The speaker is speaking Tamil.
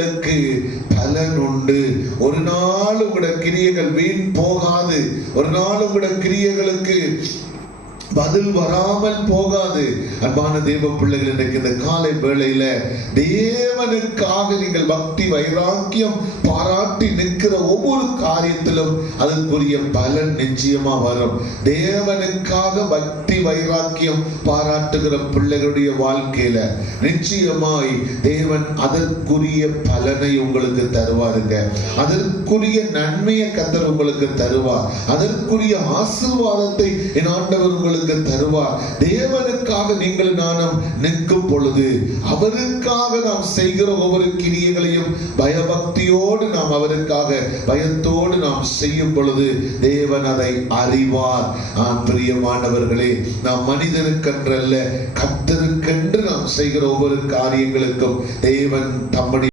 கிரியைகளுக்கு பலன் உண்டு. ஒரு நாள் உங்களுடைய கிரியைகள் வீண் போகாது. ஒரு நாள் உங்களுடைய கிரியைகளுக்கு பதில் வராமல் போகாது. அன்பான தேவ பிள்ளைகள், இன்றைக்கு இந்த காலை வேளையில தேவனுக்காக நீங்கள் பக்தி வைராக்கியம் பாராட்டி நிற்கிற ஒவ்வொரு காரியத்திலும் அதற்குரிய பலன் நிச்சயமா வரும். தேவனுக்காக பக்தி வைராக்கியம் பாராட்டுகிற பிள்ளைகளுடைய வாழ்க்கையில நிச்சயமாய் தேவன் அதற்குரிய பலனை உங்களுக்கு தருவாருங்க. அதற்குரிய நன்மையை கர்த்தர் உங்களுக்கு தருவார். அதற்குரிய ஆசீர்வாதத்தை என் ஆண்டவர் உங்களுக்கு தருவார். தேவனுக்காக நீங்கள் நானும் நிற்கும் பொழுது, அவருக்காக நாம் செய்கிற ஒவ்வொரு கிரியைகளையும் பயபக்தியோடு நாம் அவருக்காக பயத்தோடு நாம் செய்யும் பொழுது தேவன் அதை அறிவார். பிரியமானவர்களே, நாம் மனிதனுக்கென்றல்ல கர்த்தருக்கென்று நாம் செய்கிற ஒவ்வொரு காரியங்களுக்கும் தேவன் தம்முடைய